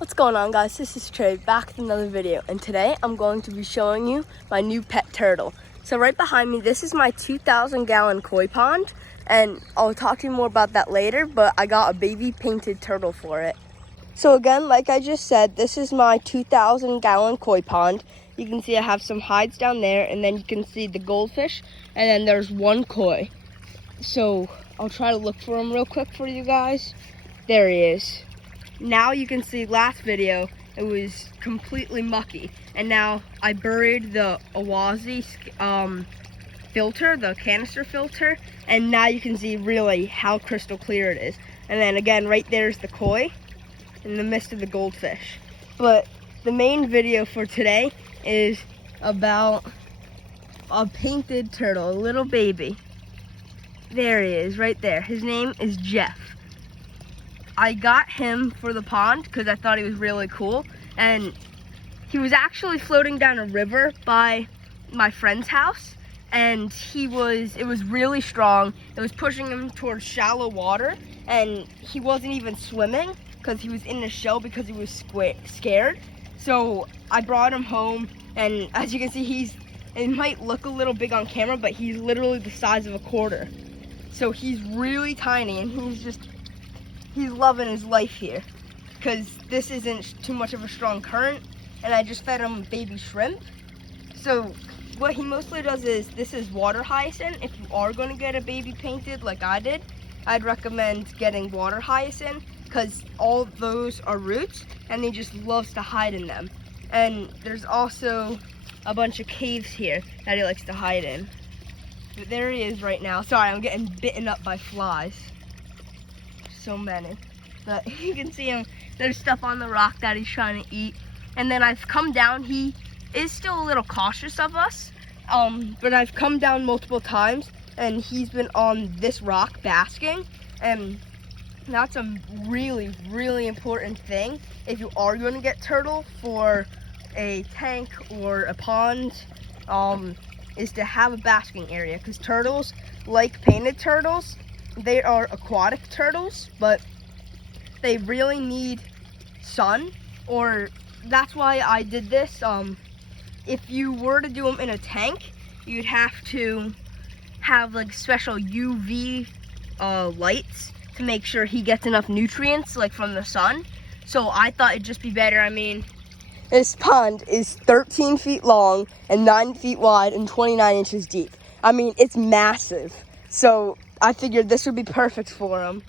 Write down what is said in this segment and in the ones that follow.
What's going on, guys? This is Trey back with another video, and today I'm going to be showing you my new pet turtle. So right behind me, this is my 2,000-gallon koi pond, and I'll talk to you more about that later, but I got a baby painted turtle for it. So again, like I just said, this is my 2,000-gallon koi pond. You can see I have some hides down there, and then you can see the goldfish, and then there's one koi. So I'll try to look for him real quick for you guys. There he is. Now you can see last video, it was completely mucky. And now I buried the Awazi filter, the canister filter. And now you can see really how crystal clear it is. And then again, right there's the koi in the midst of the goldfish. But the main video for today is about a painted turtle, a little baby. There he is, right there. His name is Jeff. I got him for the pond because I thought he was really cool, and he was actually floating down a river by my friend's house, and it was really strong. It was pushing him towards shallow water, and he wasn't even swimming because he was in the shell because he was scared. So I brought him home, and as you can see, it might look a little big on camera, but he's literally the size of a quarter. So he's really tiny, and he's loving his life here because this isn't too much of a strong current, and I just fed him baby shrimp. So what he mostly does is, this is water hyacinth. If you are going to get a baby painted like I did, I'd recommend getting water hyacinth because all of those are roots and he just loves to hide in them. And there's also a bunch of caves here that he likes to hide in. But there he is right now. Sorry, I'm getting bitten up by flies. So many, but you can see him. There's stuff on the rock that he's trying to eat, and then I've come down. He is still a little cautious of us, but I've come down multiple times, and he's been on this rock basking, and that's a really, really important thing if you are going to get turtle for a tank or a pond, is to have a basking area, because turtles, like painted turtles, they are aquatic turtles, but they really need sun, or that's why I did this. If you were to do them in a tank, you'd have to have like special UV lights to make sure he gets enough nutrients like from the sun. So I thought it'd just be better. I mean, this pond is 13 feet long and 9 feet wide and 29 inches deep. I mean, it's massive. So I figured this would be perfect for him.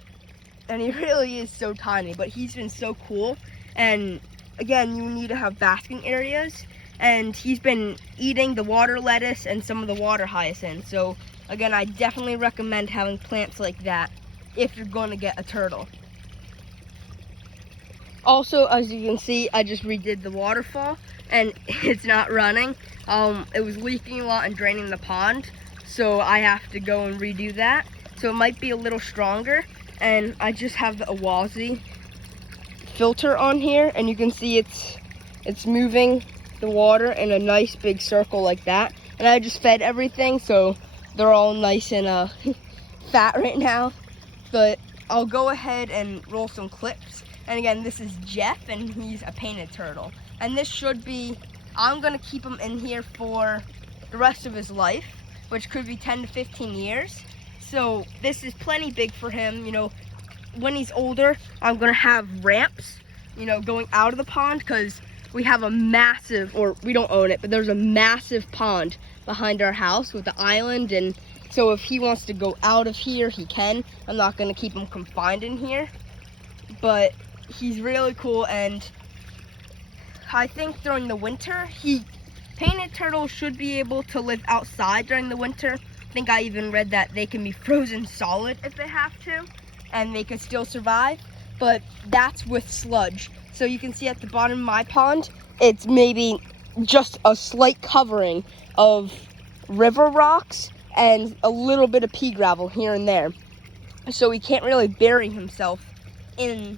And he really is so tiny, but he's been so cool. And again, you need to have basking areas. And he's been eating the water lettuce and some of the water hyacinth. So again, I definitely recommend having plants like that if you're going to get a turtle. Also, as you can see, I just redid the waterfall and it's not running. It was leaking a lot and draining the pond. So I have to go and redo that. So it might be a little stronger, and I just have the Awazi filter on here, and you can see it's moving the water in a nice big circle like that. And I just fed everything, so they're all nice and fat right now. But I'll go ahead and roll some clips. And again, this is Jeff, and he's a painted turtle. And this should be, I'm gonna keep him in here for the rest of his life, which could be 10 to 15 years. So this is plenty big for him. You know, when he's older, I'm gonna have ramps, you know, going out of the pond, because we have a massive, or we don't own it, but there's a massive pond behind our house with the island. And so if he wants to go out of here, he can. I'm not gonna keep him confined in here, but he's really cool. And I think during the winter, painted turtles should be able to live outside during the winter. I think I even read that they can be frozen solid if they have to, and they could still survive, but that's with sludge. So you can see at the bottom of my pond, it's maybe just a slight covering of river rocks and a little bit of pea gravel here and there. So he can't really bury himself in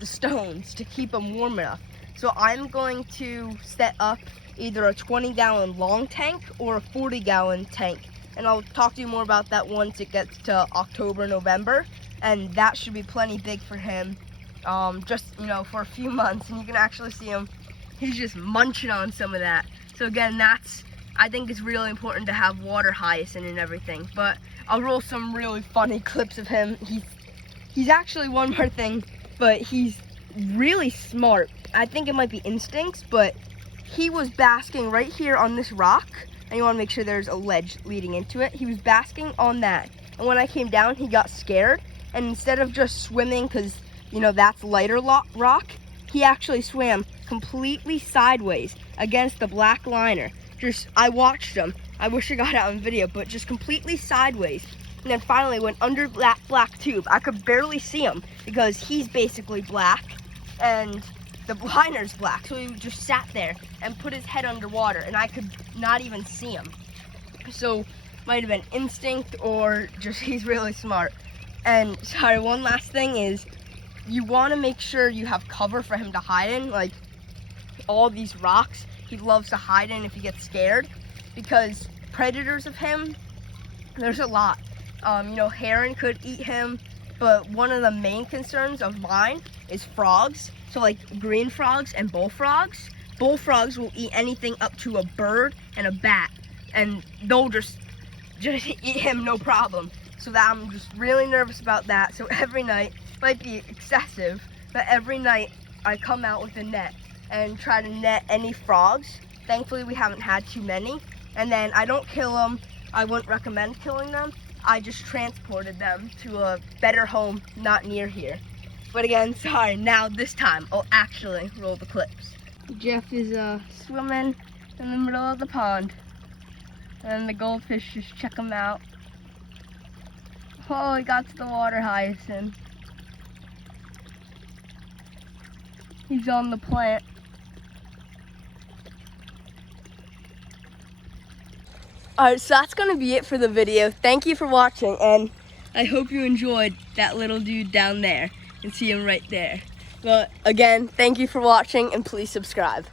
the stones to keep him warm enough. So I'm going to set up either a 20-gallon long tank or a 40-gallon tank. And I'll talk to you more about that once it gets to October, November. And that should be plenty big for him just, for a few months, and you can actually see him. He's just munching on some of that. So again, I think it's really important to have water hyacinth and everything. But I'll roll some really funny clips of him. He's actually, one more thing, but he's really smart. I think it might be instincts, but he was basking right here on this rock, and you want to make sure there's a ledge leading into it. He was basking on that, and when I came down, he got scared, and instead of just swimming, because that's lighter rock, he actually swam completely sideways against the black liner. I watched him. I wish I got out on video, but just completely sideways. And then finally went under that black tube. I could barely see him because he's basically black and the liner's black. So he just sat there and put his head underwater, and I could not even see him. So might have been instinct or just he's really smart. And sorry, one last thing is you want to make sure you have cover for him to hide in, like all these rocks he loves to hide in if he gets scared, because predators of him, there's a lot. Heron could eat him, but one of the main concerns of mine is frogs. So like green frogs and bullfrogs. Bullfrogs will eat anything up to a bird and a bat, and they'll just eat him no problem. So that I'm just really nervous about that. So every night, might be excessive, but every night I come out with a net and try to net any frogs. Thankfully we haven't had too many. And then I don't kill them. I wouldn't recommend killing them. I just transported them to a better home not near here. But again, sorry, now this time I'll actually roll the clips. Jeff is swimming in the middle of the pond, and the goldfish just check him out. Oh, he got to the water hyacinth. He's on the plant. Alright, so that's going to be it for the video. Thank you for watching, and I hope you enjoyed that little dude down there and see him right there. But again, thank you for watching, and please subscribe.